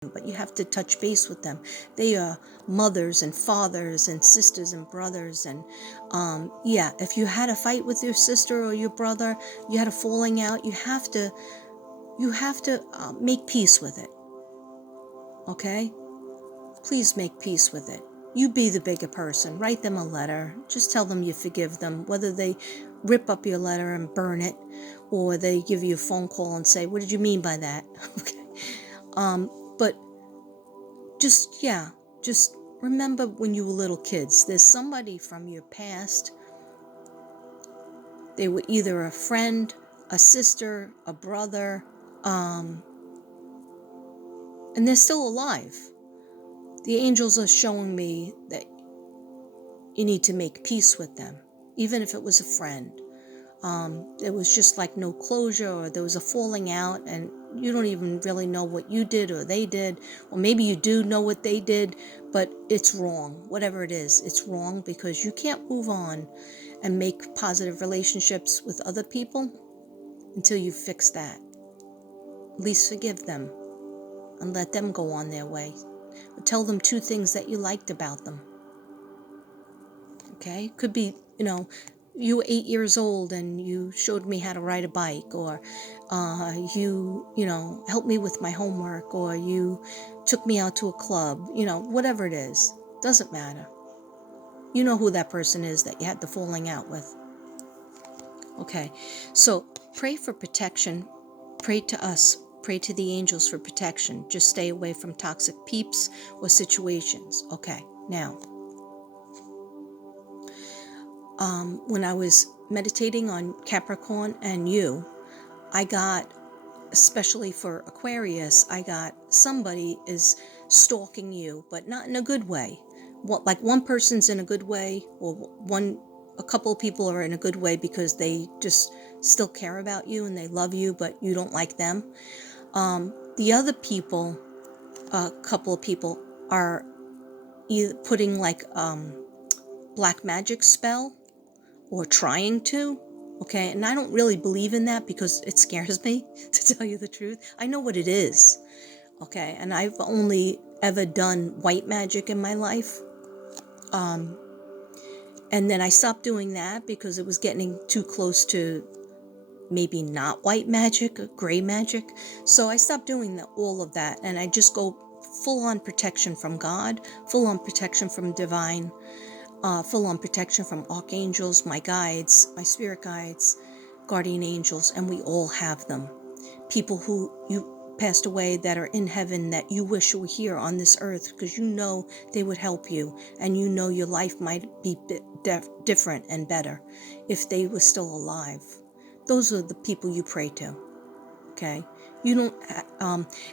but you have to touch base with them. They are mothers and fathers and sisters and brothers. And yeah, if you had a fight with your sister or your brother, you had a falling out, you have to make peace with it. Okay? Please make peace with it. You be the bigger person. Write them a letter. Just tell them you forgive them. Whether they rip up your letter and burn it, or they give you a phone call and say, what did you mean by that? Okay. But just remember when you were little kids, there's somebody from your past. They were either a friend, a sister, a brother, and they're still alive. The angels are showing me that you need to make peace with them, even if it was a friend. It was just like no closure, or there was a falling out and you don't even really know what you did or they did, or maybe you do know what they did, but it's wrong. Whatever it is, it's wrong, because you can't move on and make positive relationships with other people until you fix that. At least forgive them and let them go on their way. Tell them 2 things that you liked about them. Okay? Could be, you were 8 years old and you showed me how to ride a bike, or you helped me with my homework, or you took me out to a club, whatever it is. Doesn't matter. You know who that person is that you had the falling out with. Okay, so pray for protection. Pray to us. Pray to the angels for protection. Just stay away from toxic peeps or situations. Okay, now, when I was meditating on Capricorn and you, I got, especially for Aquarius, I got somebody is stalking you, but not in a good way. Like one person's in a good way, or a couple of people are in a good way because they just still care about you and they love you, but you don't like them. The other people, a couple of people, are either putting like black magic spell, or trying to. Okay, and I don't really believe in that because it scares me, to tell you the truth. I know what it is. Okay, and I've only ever done white magic in my life. And then I stopped doing that because it was getting too close to maybe not white magic, gray magic. So I stopped doing all of that, and I just go full on protection from God, full on protection from divine, full on protection from archangels, my guides, my spirit guides, guardian angels, and we all have them. People who you passed away that are in heaven that you wish were here on this earth, because you know they would help you, and you know your life might be different and better if they were still alive. Those are the people you pray to. Okay, you don't.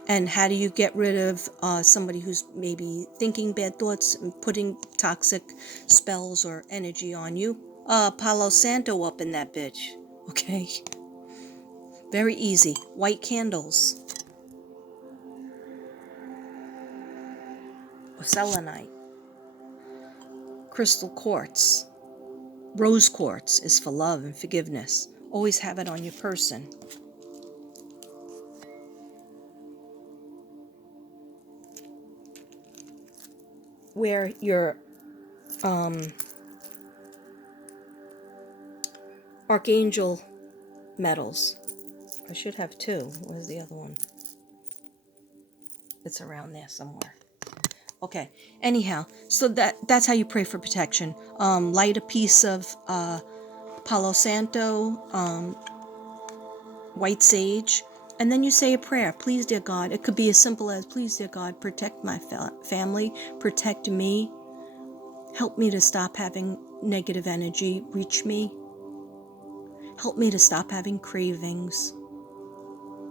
And how do you get rid of somebody who's maybe thinking bad thoughts and putting toxic spells or energy on you? Palo Santo up in that bitch. Okay, very easy. White candles, or selenite, crystal quartz, rose quartz is for love and forgiveness. Always have it on your person. Where your archangel metals. I should have 2. Where's the other one? It's around there somewhere. Okay. Anyhow, so that's how you pray for protection. Light a piece of Palo Santo, white sage, and then you say a prayer. Please, dear God. It could be as simple as, please, dear God, protect my family, protect me, help me to stop having negative energy reach me, help me to stop having cravings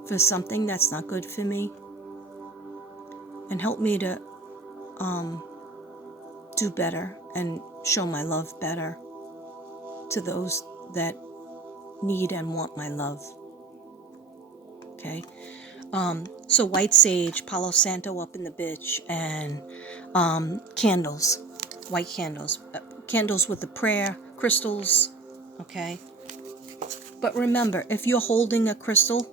for something that's not good for me, and help me to do better and show my love better to those that need and want my love. Okay, so white sage, Palo Santo up in the bitch, and candles, white candles, candles with the prayer, crystals. Okay, but remember, if you're holding a crystal,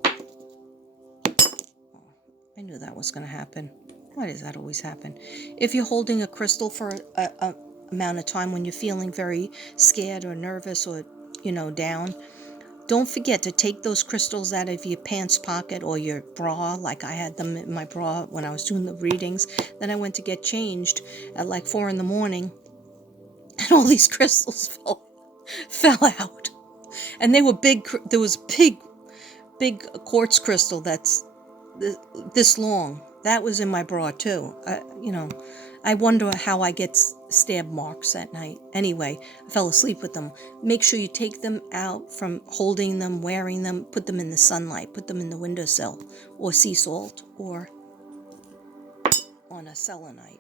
I knew that was going to happen. Why does that always happen? If you're holding a crystal for a amount of time when you're feeling very scared or nervous or, down, don't forget to take those crystals out of your pants pocket or your bra, like I had them in my bra when I was doing the readings. Then I went to get changed at like 4 in the morning, and all these crystals fell out. And they were big. There was big quartz crystal that's this long. That was in my bra too. I wonder how I get stab marks at night. Anyway, I fell asleep with them. Make sure you take them out from holding them, wearing them, put them in the sunlight, put them in the windowsill, or sea salt, or on a selenite.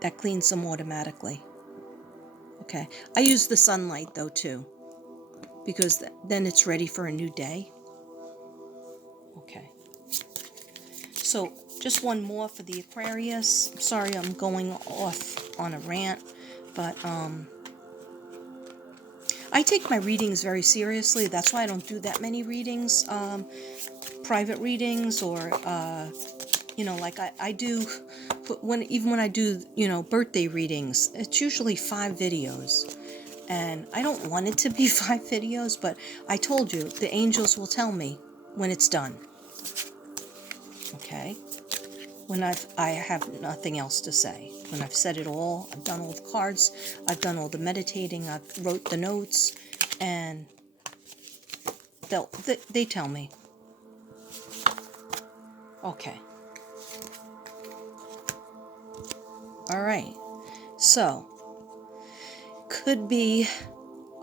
That cleans them automatically. Okay. I use the sunlight though too, because then it's ready for a new day. Okay. So just one more for the Aquarius. I'm sorry I'm going off on a rant, but I take my readings very seriously. That's why I don't do that many readings, private readings, or like I do even when I do birthday readings. It's usually 5 videos, and I don't want it to be 5 videos, but I told you the angels will tell me when it's done. Okay. When I have nothing else to say. When I've said it all, I've done all the cards, I've done all the meditating, I've wrote the notes, and they tell me. Okay. All right. So, could be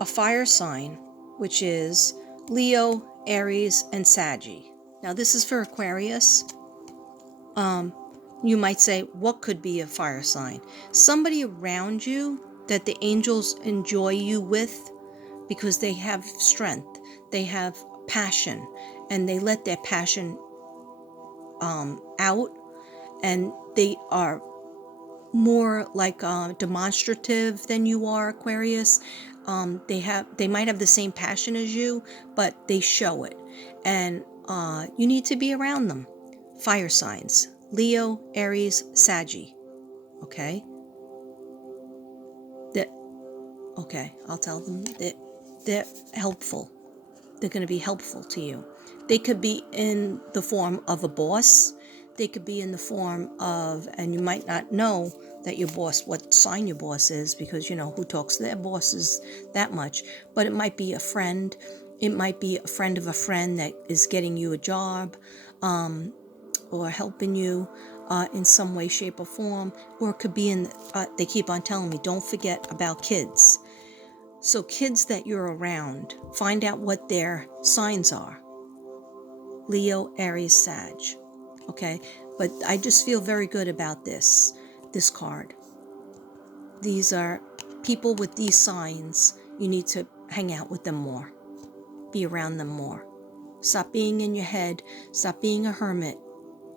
a fire sign, which is Leo, Aries, and Saggy. Now, this is for Aquarius. You might say, what could be a fire sign? Somebody around you that the angels enjoy you with, because they have strength, they have passion, and they let their passion out, and they are more like demonstrative than you are, Aquarius. They might have the same passion as you, but they show it, and you need to be around them. Fire signs: Leo, Aries, Saggy. Okay. I'll tell them that they're helpful. They're going to be helpful to you. They could be in the form of a boss. They could be in the form of, and you might not know that your boss, what sign your boss is, because who talks to their bosses that much. But it might be a friend. It might be a friend of a friend that is getting you a job, or helping you in some way, shape, or form. Or it could be they keep on telling me, don't forget about kids. So kids that you're around, find out what their signs are. Leo, Aries, Sag. Okay? But I just feel very good about this card. These are people with these signs. You need to hang out with them more. Be around them more. Stop being in your head. Stop being a hermit.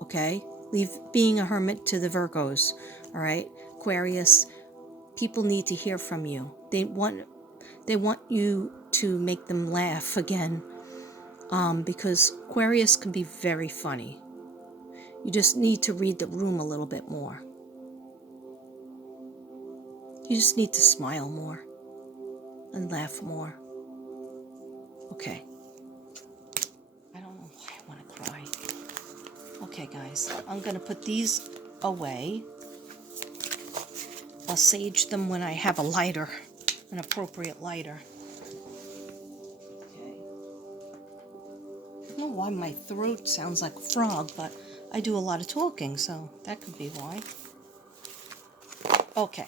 Okay? Leave being a hermit to the Virgos. All right? Aquarius, people need to hear from you. They want you to make them laugh again, because Aquarius can be very funny. You just need to read the room a little bit more. You just need to smile more and laugh more. Okay. I don't know why I want to cry. Okay, guys, I'm going to put these away. I'll sage them when I have a lighter, an appropriate lighter. Okay. I don't know why my throat sounds like a frog, but I do a lot of talking, so that could be why. Okay.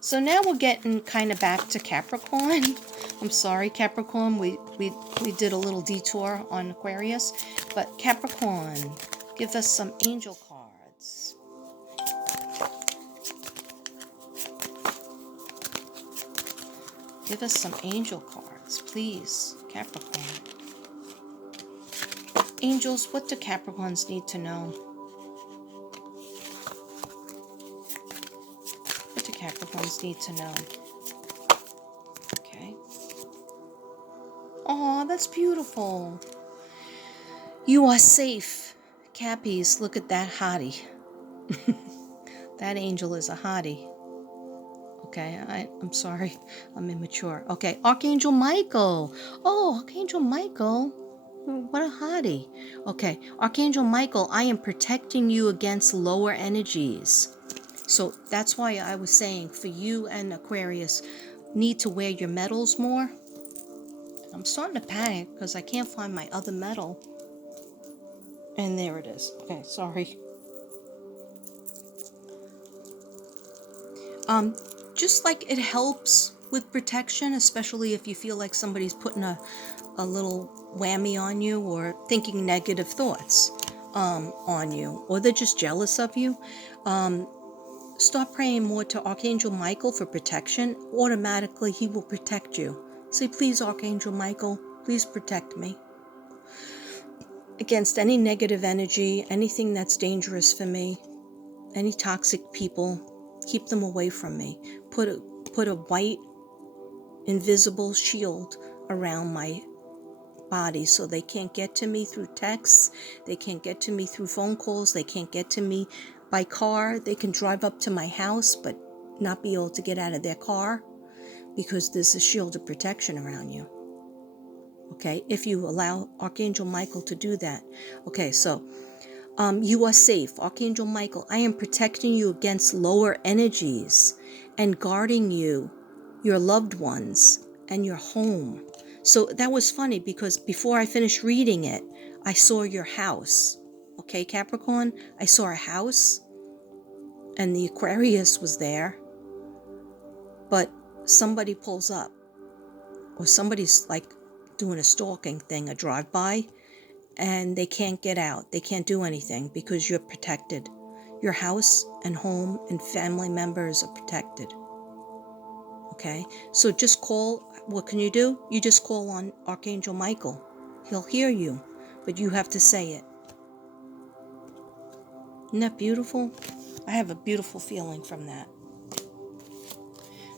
So now we're getting kind of back to Capricorn. I'm sorry, Capricorn. We did a little detour on Aquarius, but Capricorn, give us some angel cards. Give us some angel cards, please, Capricorn. Angels, what do Capricorns need to know? What do Capricorns need to know? Okay. Oh, that's beautiful. You are safe. Cappies, look at that hottie. That angel is a hottie. Okay, I'm sorry. I'm immature. Okay, Archangel Michael. Oh, Archangel Michael. What a hottie. Okay, Archangel Michael, I am protecting you against lower energies. So that's why I was saying for you and Aquarius, need to wear your metals more. I'm starting to panic because I can't find my other metal. And there it is. Okay, sorry. Just like it helps with protection, especially if you feel like somebody's putting a little whammy on you or thinking negative thoughts on you, or they're just jealous of you. Start praying more to Archangel Michael for protection. Automatically, he will protect you. Say, please, Archangel Michael, please protect me against any negative energy, anything that's dangerous for me, any toxic people. Keep them away from me. Put a white, invisible shield around my body so they can't get to me through texts, they can't get to me through phone calls, they can't get to me by car. They can drive up to my house but not be able to get out of their car because there's a shield of protection around you. Okay, if you allow Archangel Michael to do that. Okay, so you are safe. Archangel Michael, I am protecting you against lower energies and guarding you, your loved ones, and your home. So that was funny because before I finished reading it, I saw your house. Okay, Capricorn, I saw a house and the Aquarius was there, but somebody pulls up or somebody's like doing a stalking thing, a drive-by, and they can't get out. They can't do anything because you're protected. Your house and home and family members are protected. Okay? So just call, what can you do? You just call on Archangel Michael. He'll hear you, but you have to say it. Isn't that beautiful? I have a beautiful feeling from that.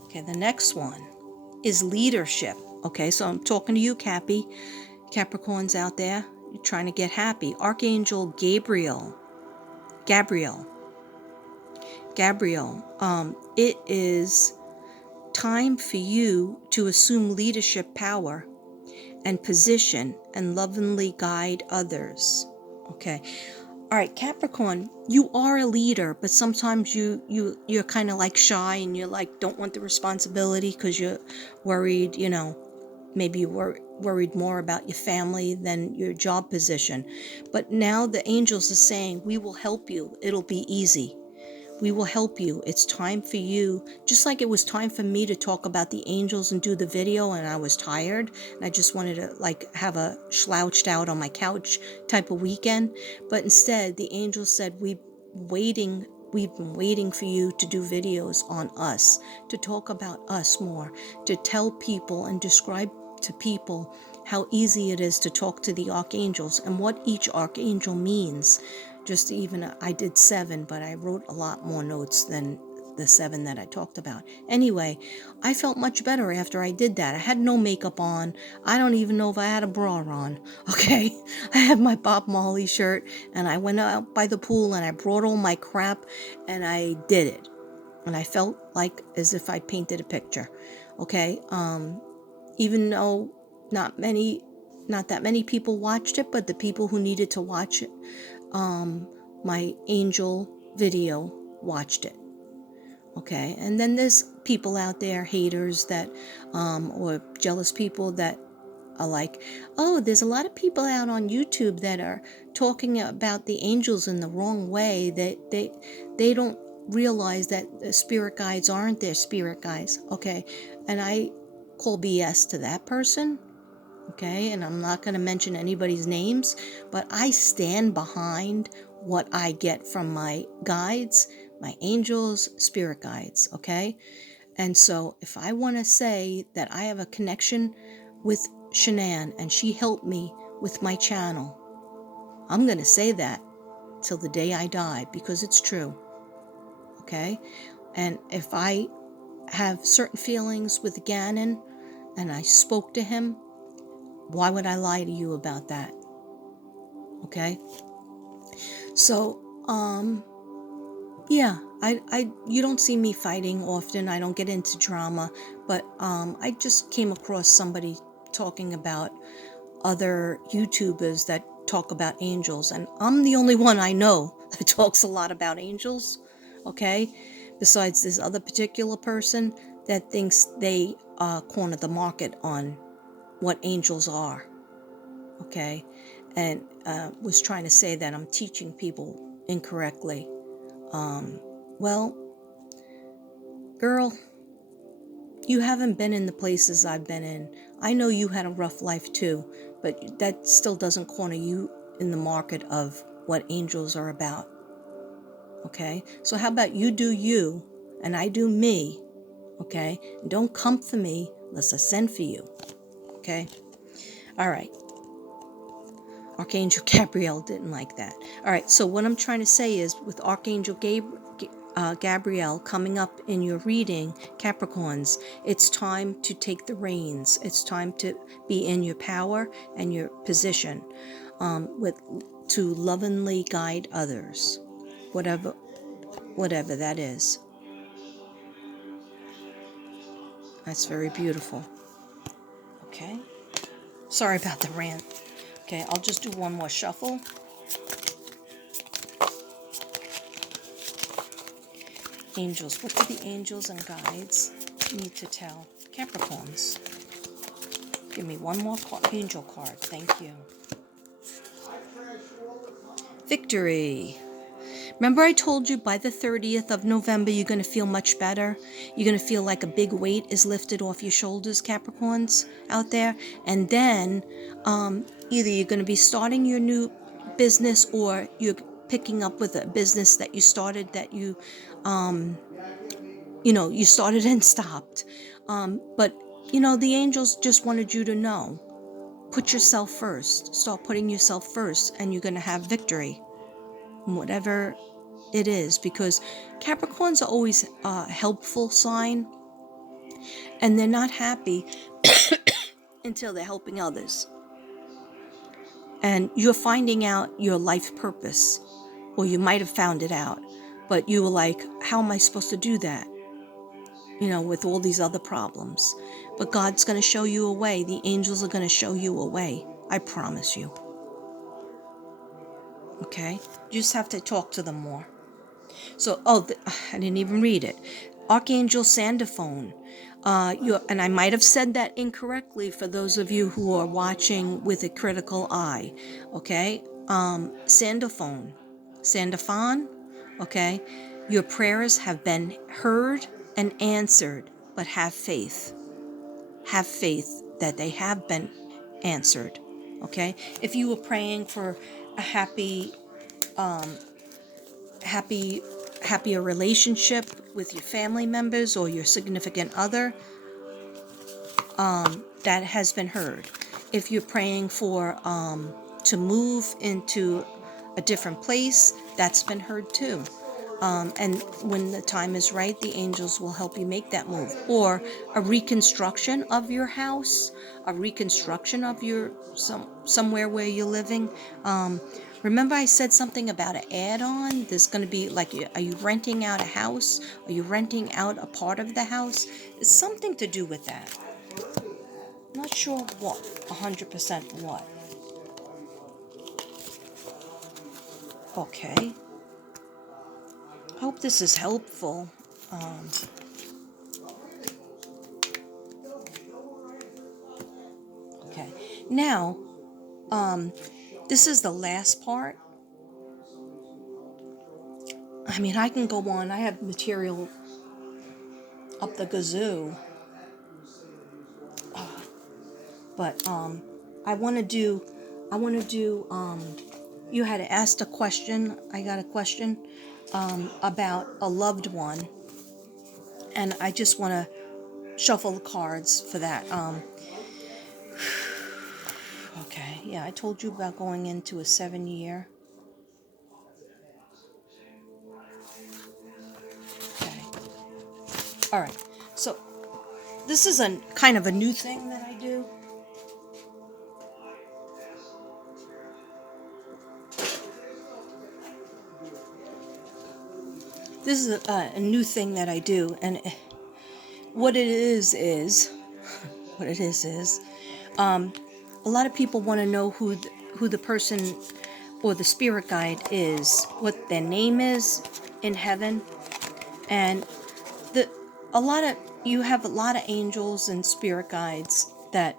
Okay, the next one is leadership. Okay, so I'm talking to you, Cappy. Capricorns out there, you're trying to get happy. Archangel Gabriel, it is time for you to assume leadership power and position and lovingly guide others. Okay. All right, Capricorn, you are a leader, but sometimes you're kind of like shy and you're like don't want the responsibility because you're worried, maybe you're worried more about your family than your job position. But now the angels are saying, we will help you. It'll be easy. We will help you. It's time for you. Just like it was time for me to talk about the angels and do the video and I was tired and I just wanted to like have a slouched out on my couch type of weekend. But instead the angels said, we've been waiting for you to do videos on us, to talk about us more, to tell people and describe to people how easy it is to talk to the archangels and what each archangel means. Just even, I did 7, but I wrote a lot more notes than the 7 that I talked about. Anyway, I felt much better after I did that. I had no makeup on. I don't even know if I had a bra on. Okay, I had my Bob Marley shirt and I went out by the pool and I brought all my crap and I did it. And I felt like as if I painted a picture. Okay, even though not that many people watched it, but the people who needed to watch it, my angel video watched it. Okay, and then there's people out there, haters that or jealous people that are like, oh, there's a lot of people out on YouTube that are talking about the angels in the wrong way. They don't realize that the spirit guides aren't their spirit guides. Okay, and I call BS to that person. Okay, and I'm not going to mention anybody's names, but I stand behind what I get from my guides, my angels, spirit guides, okay? And so if I want to say that I have a connection with Shanann and she helped me with my channel, I'm going to say that till the day I die because it's true, okay? And if I have certain feelings with Gannon and I spoke to him, why would I lie to you about that? Okay? So, Yeah, you don't see me fighting often. I don't get into drama, but I just came across somebody talking about other YouTubers that talk about angels, and I'm the only one I know that talks a lot about angels, okay? Besides this other particular person that thinks they corner the market on what angels are, okay? And was trying to say that I'm teaching people incorrectly. Well, girl, you haven't been in the places I've been in. I know you had a rough life too, but that still doesn't corner you in the market of what angels are about. Okay? So how about you do you and I do me, okay? And don't come for me unless I send for you. Okay? All right. Archangel Gabriel didn't like that. All right, so what I'm trying to say is with Archangel Gabriel coming up in your reading, Capricorns, it's time to take the reins. It's time to be in your power and your position, to lovingly guide others, whatever that is. That's very beautiful. Okay. Sorry about the rant. Okay, I'll just do one more shuffle. Angels. What do the angels and guides need to tell Capricorns? Give me one more angel card. Thank you. Victory. Remember I told you by the 30th of November you're going to feel much better? You're going to feel like a big weight is lifted off your shoulders, Capricorns out there. And then either you're going to be starting your new business or you're picking up with a business that you started that you started and stopped. But, the angels just wanted you to know. Put yourself first. Start putting yourself first, and you're going to have victory. Whatever it is, because Capricorns are always a helpful sign, and they're not happy until they're helping others. And you're finding out your life purpose, or you might have found it out, but you were like, how am I supposed to do that? With all these other problems. But God's going to show you a way. The angels are going to show you a way. I promise you. Okay? You just have to talk to them more. So, I didn't even read it. Archangel Sandophone. And I might have said that incorrectly for those of you who are watching with a critical eye. Okay? Sandophone. Sandophone. Okay? Your prayers have been heard and answered, but have faith. Have faith that they have been answered. Okay? If you were praying for a happier relationship with your family members or your significant other, that has been heard. If you're praying for to move into a different place, that's been heard too. And when the time is right, the angels will help you make that move. Or a reconstruction of your house, a reconstruction of your somewhere where you're living. Remember I said something about an add-on? There's going to be like, are you renting out a house? Are you renting out a part of the house? It's something to do with that. Not sure what, 100% what. Okay. Hope this is helpful. Okay. Now, this is the last part. I mean, I can go on. I have material up the gazoo. But I want to do, you had asked a question. I got a question about a loved one. And I just want to shuffle the cards for that. Okay, yeah, I told you about going into a 7-year. Okay. All right. So this is a kind of a new thing that I do. This is a new thing that I do, and what it is a lot of people want to know who the person or the spirit guide is, what their name is in heaven, and the you have a lot of angels and spirit guides that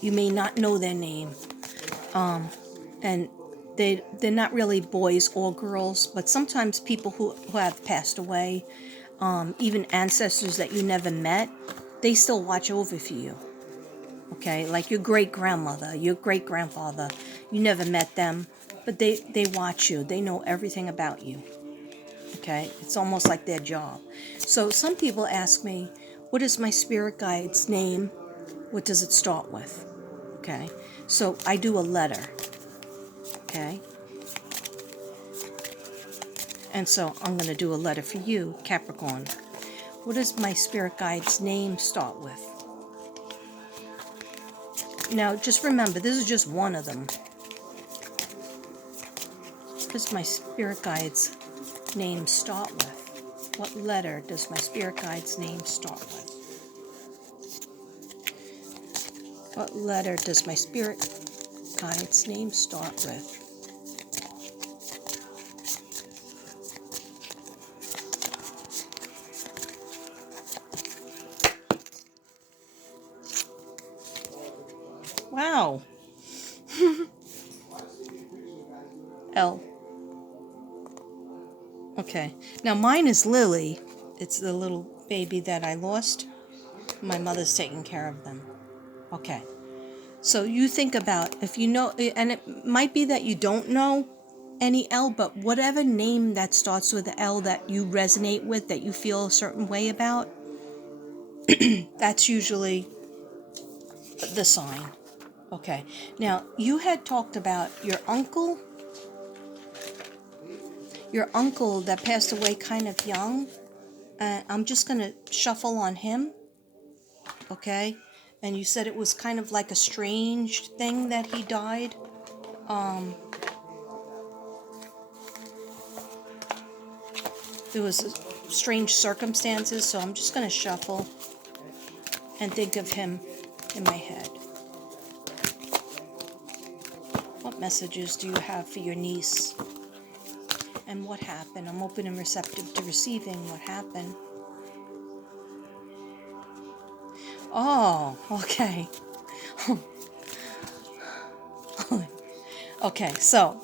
you may not know their name, and they're not really boys or girls, but sometimes people who have passed away, even ancestors that you never met, they still watch over for you. Okay, like your great-grandmother, your great-grandfather, you never met them, but they watch you. They know everything about you. Okay, it's almost like their job. So some people ask me, what is my spirit guide's name? What does it start with? Okay, so I do a letter. Okay, and so I'm going to do a letter for you, Capricorn. What does my spirit guide's name start with? Now, just remember, this is just one of them. What does my spirit guide's name start with? What letter does my spirit guide's name start with? What letter does my spirit guide's name start with? Wow. L. Okay. Now mine is Lily. It's the little baby that I lost. My mother's taking care of them. Okay. So you think about, if you know, and it might be that you don't know any L, but whatever name that starts with the L that you resonate with, that you feel a certain way about, that's usually the sign. Okay. Now, you had talked about your uncle that passed away kind of young. I'm just going to shuffle on him. Okay. And you said it was kind of like a strange thing that he died. There was strange circumstances, so I'm just going to shuffle and think of him in my head. What messages do you have for your niece? And what happened? I'm open and receptive to receiving what happened. Oh, okay. Okay, so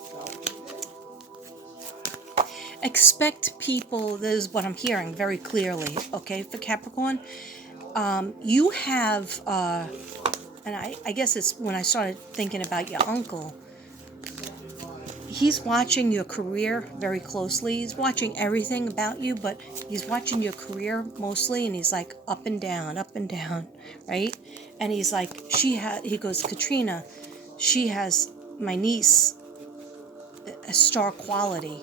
expect people, this is what I'm hearing very clearly, okay, for Capricorn. You have, and I guess it's when I started thinking about your uncle, he's watching your career very closely. He's watching everything about you, but he's watching your career mostly, and he's like up and down, right? And he's like, he goes, Katrina, she has, my niece, a star quality.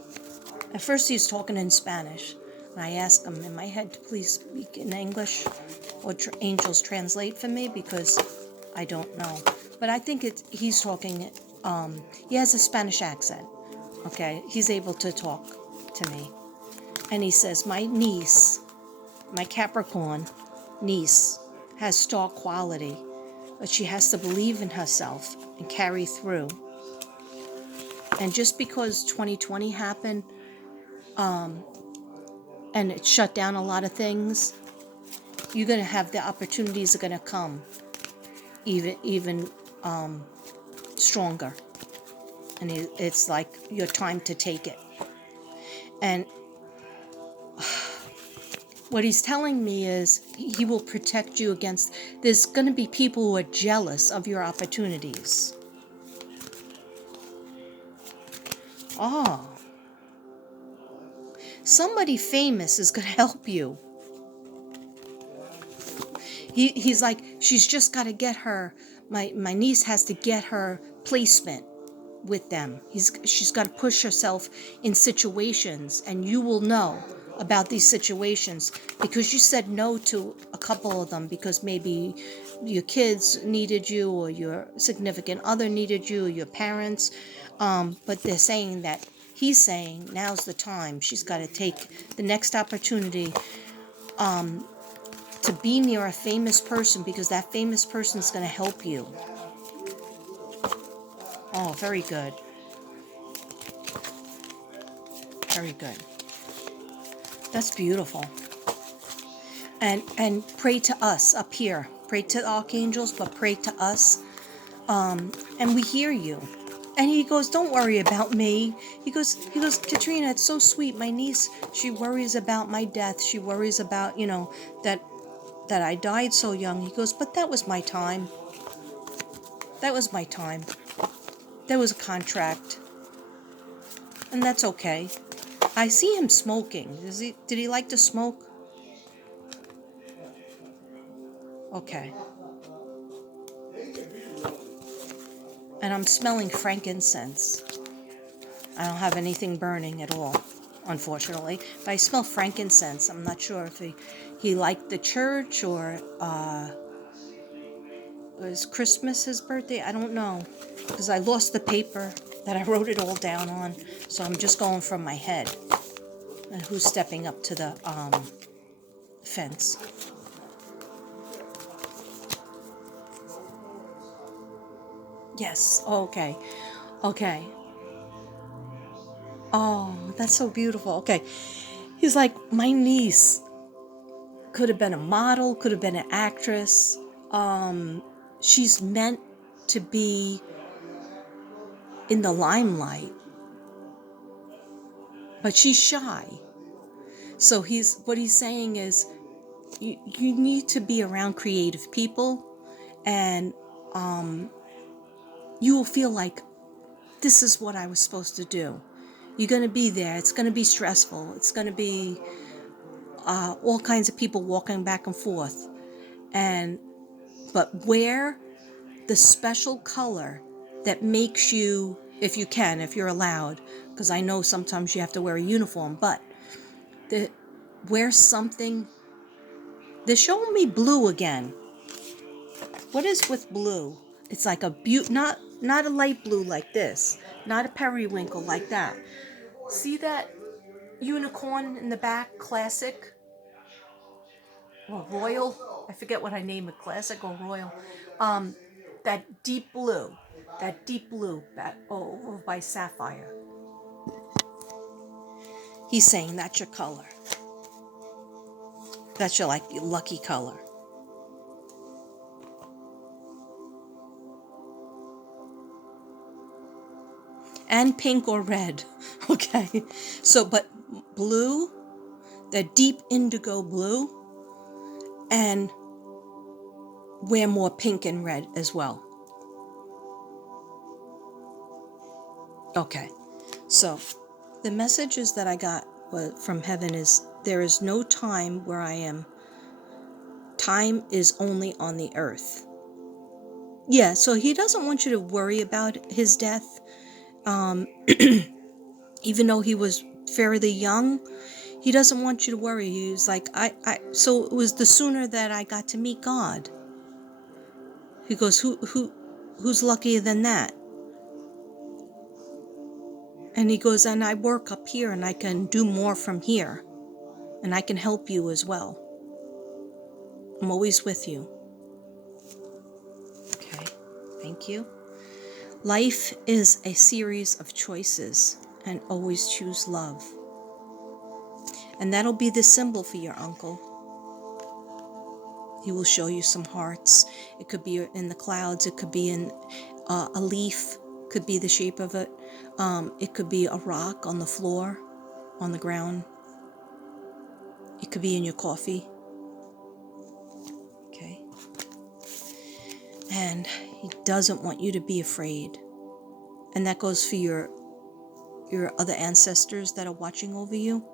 At first he's talking in Spanish, and I asked him in my head to please speak in English, or angels translate for me, because I don't know. But I think he's talking, he has a Spanish accent, okay? He's able to talk to me. And he says, my niece, my Capricorn niece, has star quality, but she has to believe in herself and carry through. And just because 2020 happened, and it shut down a lot of things, you're going to have the opportunities are going to come even stronger. And it's like your time to take it. And what he's telling me is he will protect you against, there's going to be people who are jealous of your opportunities. Oh. Somebody famous is going to help you. He's like, she's just got to get her, my niece has to get her placement with them. She's got to push herself in situations, and you will know about these situations because you said no to a couple of them because maybe your kids needed you, or your significant other needed you, or your parents. But they're saying that he's saying now's the time. She's got to take the next opportunity to be near a famous person, because that famous person is going to help you. Oh, very good. Very good. That's beautiful. And pray to us up here. Pray to the archangels, but pray to us. And we hear you. And he goes, don't worry about me. He goes, Katrina, it's so sweet. My niece, she worries about my death. She worries about, that I died so young. He goes, but that was my time. That was my time. There was a contract. And that's okay. I see him smoking. Did he like to smoke? Okay. And I'm smelling frankincense. I don't have anything burning at all, unfortunately. But I smell frankincense. I'm not sure if he liked the church or was Christmas his birthday. I don't know, because I lost the paper that I wrote it all down on. So I'm just going from my head. And who's stepping up to the fence? Yes. Okay. Okay. Oh, that's so beautiful. Okay. He's like, my niece could have been a model, could have been an actress. She's meant to be in the limelight, but she's shy. So what he's saying is, you need to be around creative people, and you will feel like, this is what I was supposed to do. You're going to be there. It's going to be stressful. It's going to be all kinds of people walking back and forth. But wear the special color that makes you, if you can, if you're allowed, because I know sometimes you have to wear a uniform, but wear something. They're showing me blue again. What is with blue? It's like not a light blue like this, not a periwinkle like that. See that unicorn in the back, classic or royal? I forget what I name it, classic or royal. That deep blue back over by sapphire. He's saying that's your color. That's your lucky color. And pink or red. Okay. So, but blue, that deep indigo blue, and wear more pink and red as well. Okay. So, the messages that I got from heaven is, there is no time where I am. Time is only on the earth. Yeah, so he doesn't want you to worry about his death. Even though he was fairly young, he doesn't want you to worry. He's like, so it was the sooner that I got to meet God. He goes, who's luckier than that? And he goes, and I work up here, and I can do more from here, and I can help you as well. I'm always with you. Okay, thank you. Life is a series of choices, and always choose love. And that'll be the symbol for your uncle. He will show you some hearts. It could be in the clouds. It could be in a leaf. Could be the shape of it. It could be a rock on the floor, on the ground. It could be in your coffee. Okay. And he doesn't want you to be afraid. And that goes for your other ancestors that are watching over you.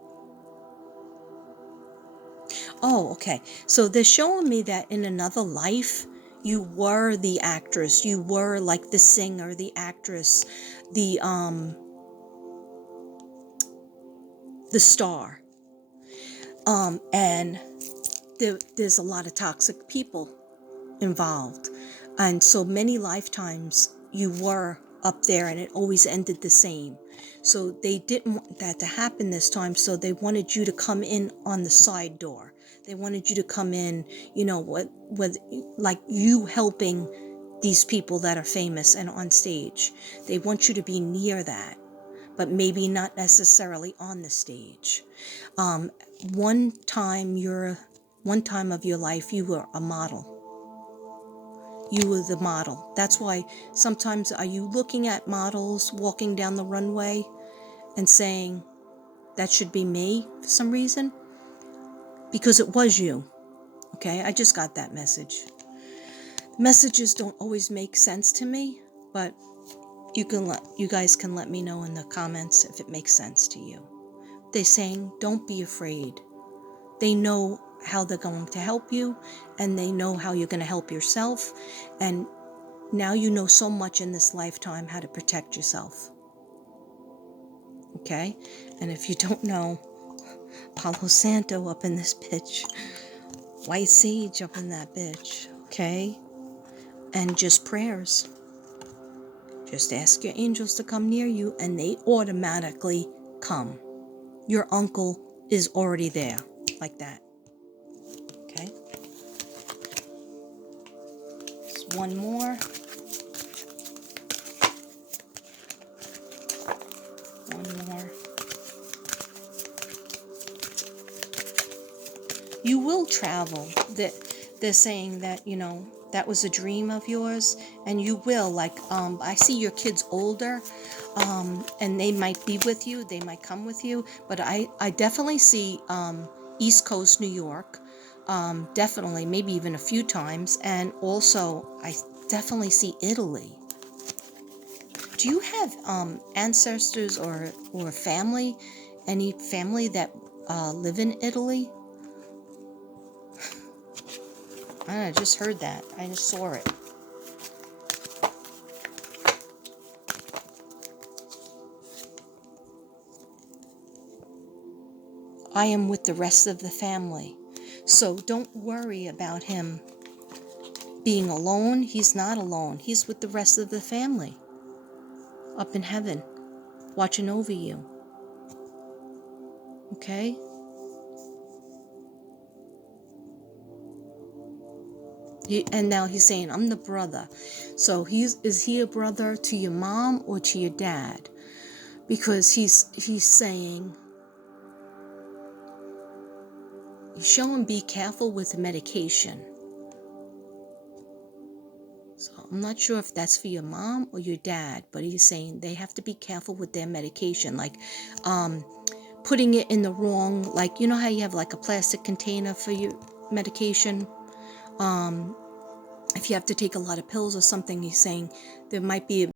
Oh, okay. So they're showing me that in another life, you were the actress. You were like the singer, the actress, the star. And there's a lot of toxic people involved. And so many lifetimes you were up there, and it always ended the same. So they didn't want that to happen this time. So they wanted you to come in on the side door. They wanted you to come in, you know, with like you helping these people that are famous and on stage. They want you to be near that, but maybe not necessarily on the stage. One time of your life, you were a model. You were the model. That's why sometimes are you looking at models walking down the runway and saying, that should be me for some reason? Because it was you. Okay, I just got that message. Messages don't always make sense to me, but you guys can let me know in the comments if it makes sense to you. They're saying, don't be afraid. They know how they're going to help you, and they know how you're going to help yourself. And now you know so much in this lifetime how to protect yourself. Okay? And if you don't know, Palo Santo up in this bitch. White sage up in that bitch. Okay? And just prayers. Just ask your angels to come near you, and they automatically come. Your uncle is already there. Like that. Okay? Just one more. One more. You will travel. They're saying that, you know, that was a dream of yours, and you will. Like, I see your kids older, and they might be with you. They might come with you. But I definitely see East Coast New York. Definitely, maybe even a few times. And also, I definitely see Italy. Do you have ancestors or family, any family that live in Italy? I just heard that. I just saw it. I am with the rest of the family. So don't worry about him being alone. He's not alone. He's with the rest of the family. Up in heaven. Watching over you. Okay? And now he's saying, I'm the brother. So is he a brother to your mom or to your dad? Because he's saying, show him be careful with the medication. So I'm not sure if that's for your mom or your dad, but he's saying they have to be careful with their medication. Like putting it in the wrong, like, you know how you have like a plastic container for your medication? If you have to take a lot of pills or something, he's saying there might be